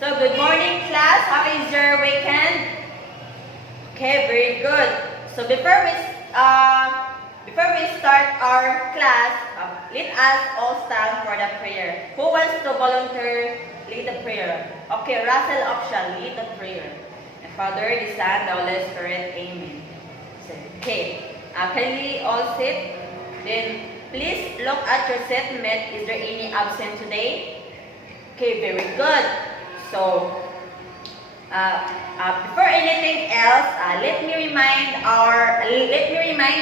So, good morning, class. How is your weekend? Okay, very good. So, before we start our class, let us all stand for the prayer. Who wants to volunteer lead the prayer? Okay, Russell option, lead the prayer. And Father, the Son, the Holy Spirit, Amen. So, okay, kindly all sit. Then, please look at your settlement. Is there any absent today? Okay, very good. So, before anything else, let me remind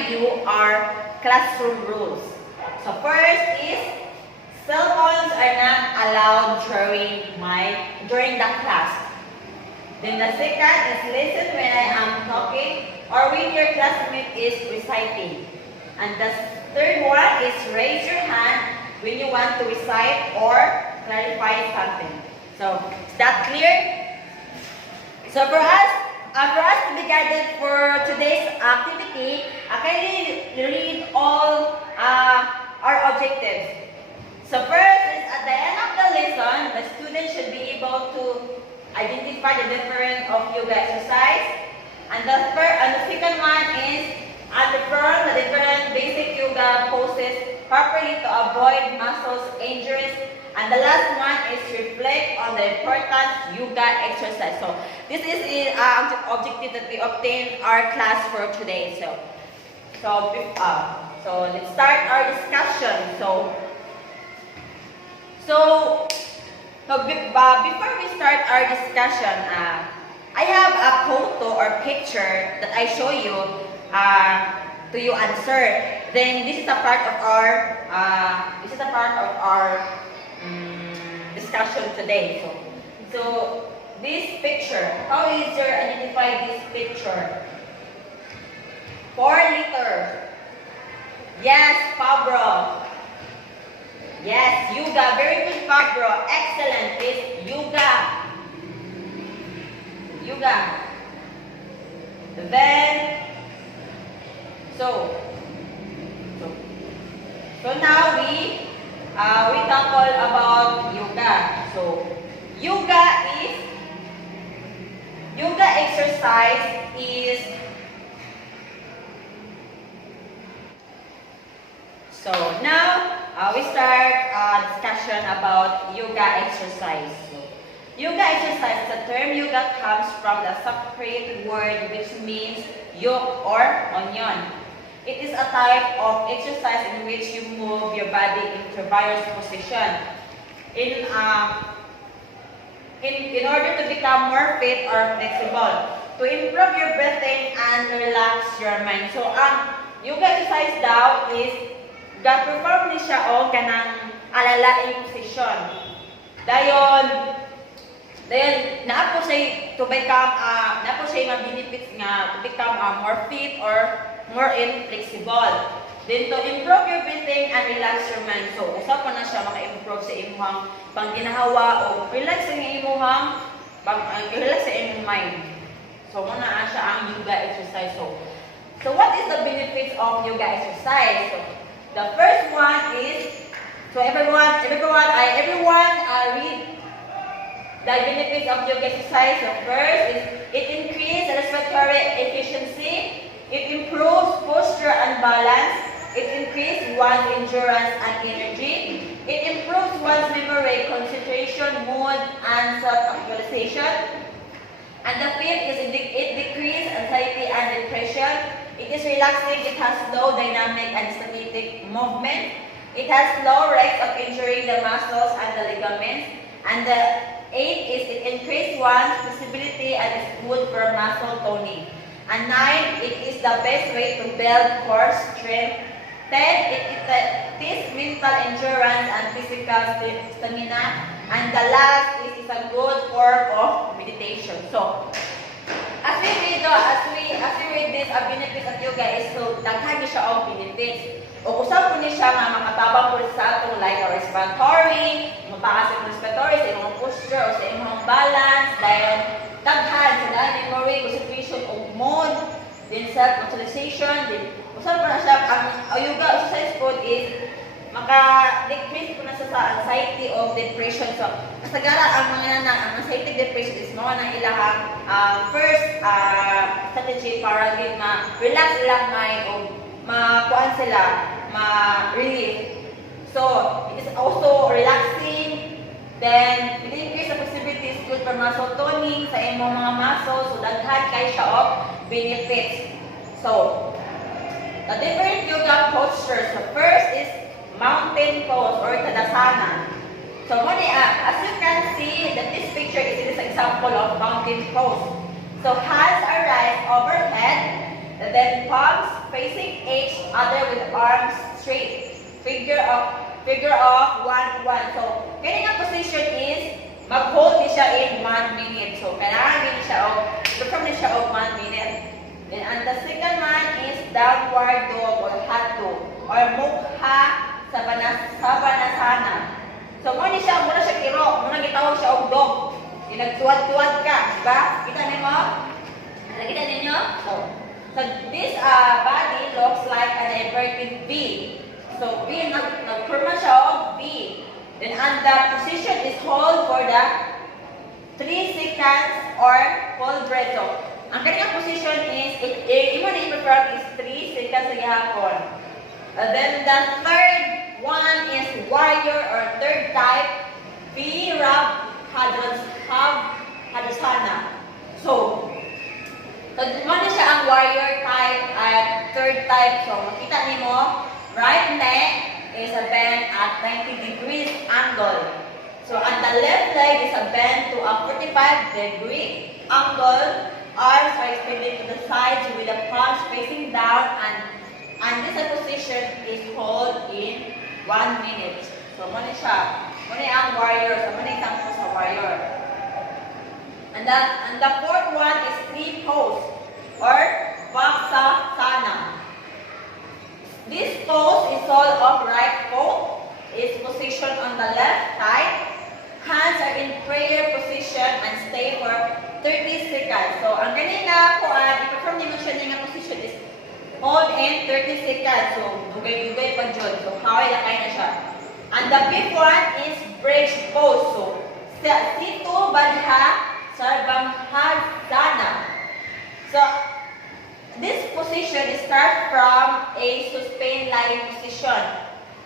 you our classroom rules. So first is cell phones are not allowed during the class. Then the second is listen when I am talking or when your classmate is reciting. And the third one is raise your hand when you want to recite or clarify something. So, is that clear? So for us to be guided for today's activity, kindly read all our objectives. So first is at the end of the lesson, the student should be able to identify the difference of yoga exercise. And the second one is perform the different basic yoga poses properly to avoid muscles injuries. And the last one is reflect on the important yoga exercise. So this is the objective that we obtained our class for today. So let's start our discussion. Before we start our discussion, I have a photo or picture that I show you to you answer. Then this is a part of our discussion today. So this picture, how is your identify this picture? 4 letters. Yes, Fabro. Yes, yoga. Very good, Fabro. Excellent. It's yoga. Yoga. Then, so now we tackle about yoga. So yoga exercise is so now we start a discussion about yoga exercise. So, yoga exercise, the term yoga comes from the Sanskrit word which means yolk or onion. It is a type of exercise in which you move your body into various positions in order to become more fit or flexible, to improve your breathing and relax your mind. So, yoga exercise daw is perform ni siya o kanang alalaing position. Dayon naapo say to become naapo say mga benefits nga to become more fit or more flexible. Then to improve your breathing and relax your mind. So usa pa na siya maka-improve sa imong pangginahawa o relax sa imong relax sa imong mind. So muna siya ang yoga exercise. So what is the benefits of yoga exercise? So, the first one is everyone read the benefits of yoga exercise. So first is it increases respiratory efficiency. It improves posture and balance. It increases one's endurance and energy. It improves one's memory, concentration, mood, and self-actualization. And the fifth is it decreases anxiety and depression. It is relaxing. It has low dynamic and static movement. It has low rates of injuring the muscles and the ligaments. And the eighth is it increases one's flexibility and is good for muscle toning. And 9, it is the best way to build core strength. 10, it is mental endurance and physical stamina. And the last is a good form of meditation. So, as we read this, benefits of yoga is so daghan siya og benefits. O usab po ni siya nga makatabang po sa atong like respiratory, mapakas sa respiratory sa imong posture o sa imong balance, dahil daghan sa memory, concentration o mood, then self-actualization, then usab pa na siya ang yoga exercise po is maka-decrease po na sa anxiety o depression. So, kasagara ang mga ang anxiety sila makuan sila, ma-relief. So, it is also relaxing. Then, it increase the possibilities good for muscle toning sa imong mga muscles. So, daghan kay siya of benefits. So, the different yoga postures. So, first is mountain pose or Tadasana. So, as you can see, that this picture is an example of mountain pose. So, hands are raised overhead, and then palms facing each other with arms straight. Figure of 1-1. So, kaya nga position is mag-hold ni siya in 1 minute. So, kailangan din siya perform ni siya of 1 minute. Then, and the second one is downward dog or hot dog or mukha sabanasana. So, muna siya kiro, muna gitawag siya og dog. Nagtuwad-tuwad ka, diba? Kita niyo? Nakita ninyo? So this body looks like an inverted V. So, V, nagpurma siya og V. Then, and the position is hold for the 3 seconds or full breath. So, ang kanyang position is, imo na i-perform is 3 seconds sa gihapon. Then, the third one is warrior or third type, Virabhadrasana. So, muna siya ang warrior type at third type. So, makita nimo, right neck is a bend at 90 degrees angle. So, and the left leg is a bend to a 45-degree angle. Arms are extended to the sides with the palms facing down, and this position is hold in 1 minute. So, muna siya. Muna ang warrior. So, muna example sa warrior. And the fourth one is tree pose or Vaksasana. This pose is all upright foot. Is positioned on the left side. Hands are in prayer position and stay for 30 seconds. So, ang kanina po, i-perform niyo siya nga position is hold in 30 seconds. So, dugay-dugay pa dyan. So, haway lakay na siya. And the fifth one is bridge pose. So, Situ Badha Sarvamhadana. So, this position starts from a sustained lying position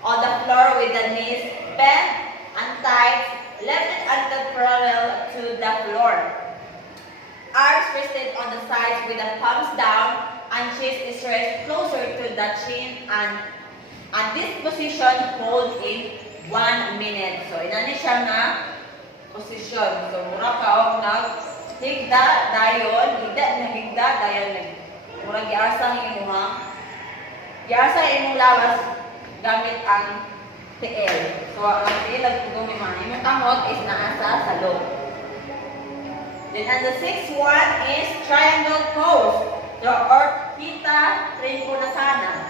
on the floor with the knees bent and tight, left and ankle parallel to the floor. Arms rested on the sides with the palms down and chest is raised closer to the chin, and this position hold in 1 minute. So, inani siya na position. So, mura ka o higda dayon, mura giasa ng imuha. Giasa imong lawas gamit ang TL. So, ang TL nagtugong imong tangot is naasa sa loob. Then, and the sixth one is triangle pose or Kita Trikonasana.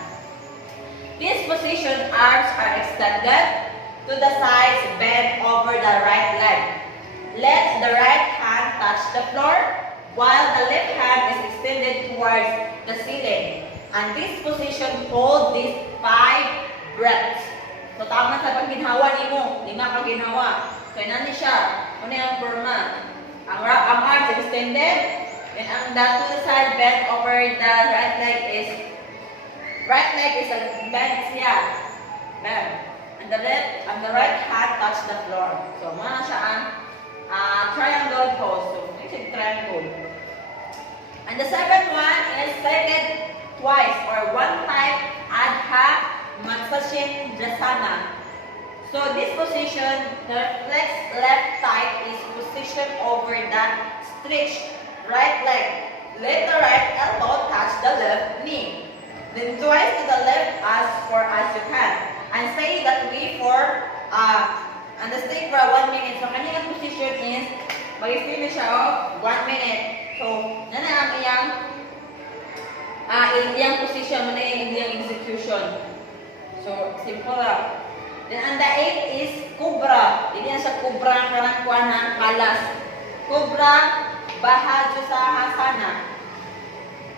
This position, arms are extended to the sides, bent over the right leg. Let the right hand touch the floor while the left hand is extended towards the ceiling. And this position hold these 5 breaths. So, tama sa pagginhawa nimo, 5 pagginhawa. So, inani siya. Ano yung forma? Ang arms extended, and ang two side bent over the right leg is a bend siya. Bend. And the right hand touch the floor. So, muna siya ang triangle pose. So, it's a triangle. And the seventh one is seated twice or one time Adha Matsyendrasana. So, this position, the flexed left thigh is positioned over the stretched right leg. Let the right elbow touch the left knee. Then twice to the left as you can. And stay that way for and stay for 1 minute. So, kanyang position is mag-stay na siya 1 minute. So, nana ang iyang position, mana yung iyang execution. So, simple lang. Then, and the 8th is Cobra. Hindi na siya Cobra karang kuwanan, kalas. Cobra Bahajusahasana.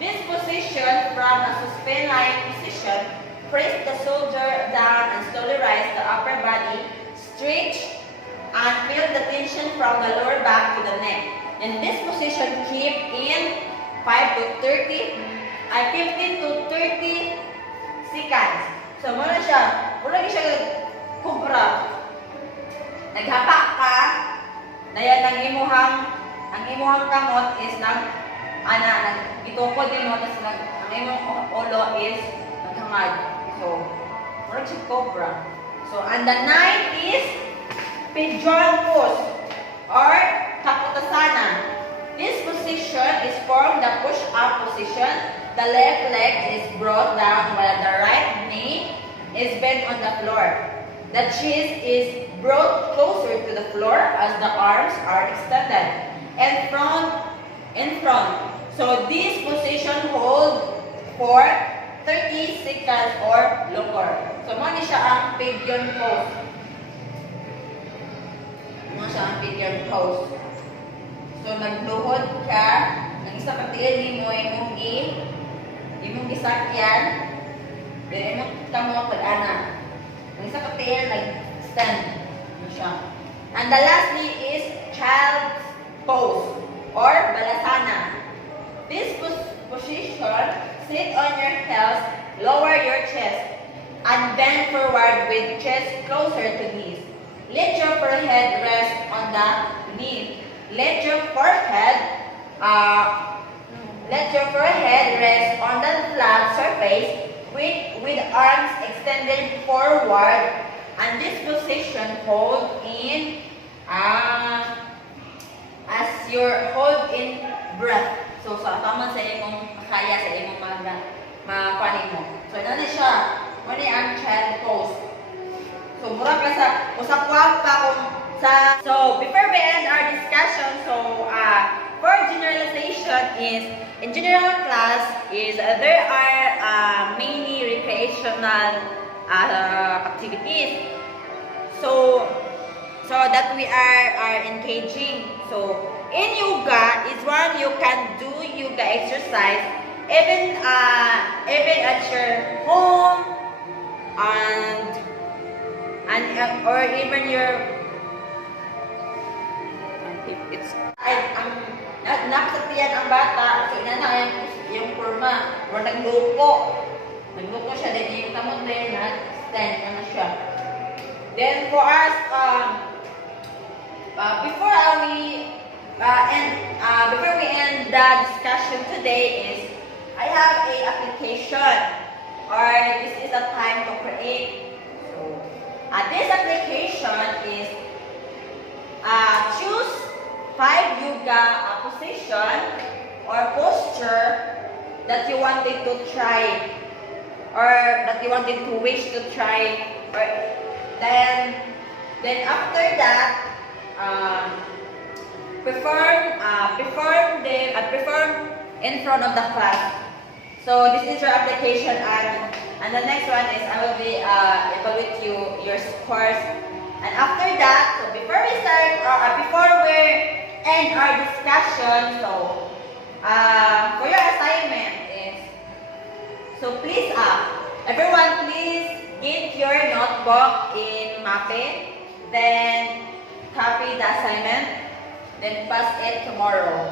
This position from a suspended lying position, press the shoulder down and slowly rise the upper body, stretch and feel the tension from the lower back to the neck. In this position, keep in 5 to 30 ay 15 to 30 seconds. So, muna siya. Muna siya kubra. Naghapa ka, na yan ang imuhang kamot is itukod din mo, tapos ang imong ulo is naghangad. So, muna siya cobra. So, and the 9 is pigeon pose or kaputasana. This position is from the push-up position. The left leg is brought down while the right knee is bent on the floor. The chest is brought closer to the floor as the arms are extended in front. So this position hold for 30 seconds or longer. So mo ni siya ang pigeon pose. Mo siya ang pigeon pose. So nagluhod ka, ang isa ka tiil mo imong gisakyan, then imong kamo pag-ana. Ang isa ka tiil nag-stand. Mo siya. And the lastly is child's pose or balasana. This position, sit on your heels, lower your chest, and bend forward with chest closer to knees. Let your forehead rest on the knee. Let your forehead rest on the flat surface with arms extended forward, and this position hold in as your hold in breath. So sa tama sa imong kaya sa imong makuanin mo. So na siya, mo ni ang child pose. So mura ka sa usakwag pa kung sa. So before we end our discussion, so for generalization is in general class is there are many recreational activities. So that we are engaging. So in yoga is one you can do yoga exercise even at your home and or even your it's nakasatiyan ang bata, so inana yung forma or nagluko siya, then yung tamot na yun stand na siya. Then for us before we end the discussion today is I have a application or this is a time to create. So this application is choose 5 yoga position or posture that you wanted to try or that you wanted to wish to try, or then after that perform in front of the class. So this is your application, and the next one is I will be evaluate your scores. And after that, so before we end our discussion, so for your assignment is, so please everyone please get your notebook in MAPE, then copy the assignment, then pass it tomorrow.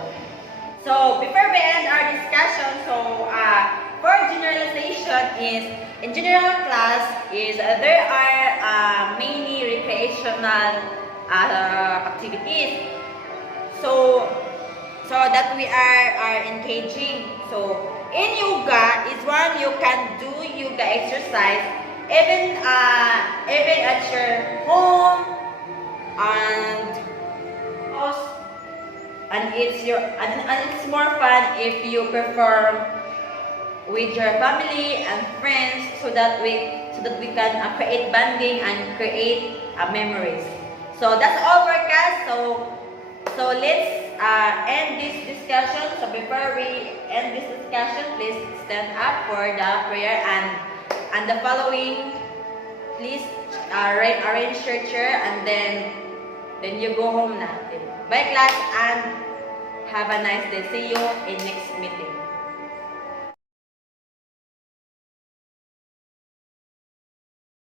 So before we end our discussion, so for generalization is in general class is there are many recreational activities. So that we are engaging. So in yoga is one you can do yoga exercise even at your home and it's more fun if you perform with your family and friends so that we can create bonding and create memories. So that's all for us. So let's end this discussion. So before we end this discussion, please stand up for the prayer and the following. Please arrange your chair and then you go home na. Bye class and have a nice day. See you in next meeting.